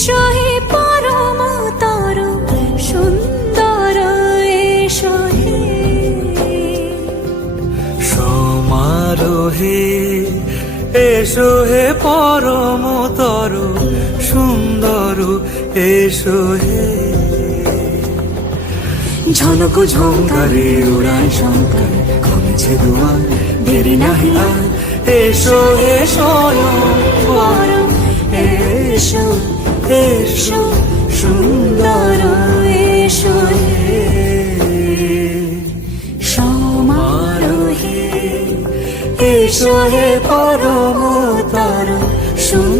এসো হে পরমতর সুন্দর এসো হে সমারোহে এসো হে পরমতর সুন্দর এসো হে ঝনক ঝঙ্কারে উড়ায় শঙ্কর কমেছে দুয়ার দেরি নাহি আর এসো হে স্বয়ং পরম এসো এসো সুন্দর এসো হে সমারোহে এসো হে পরমতর সুন্দর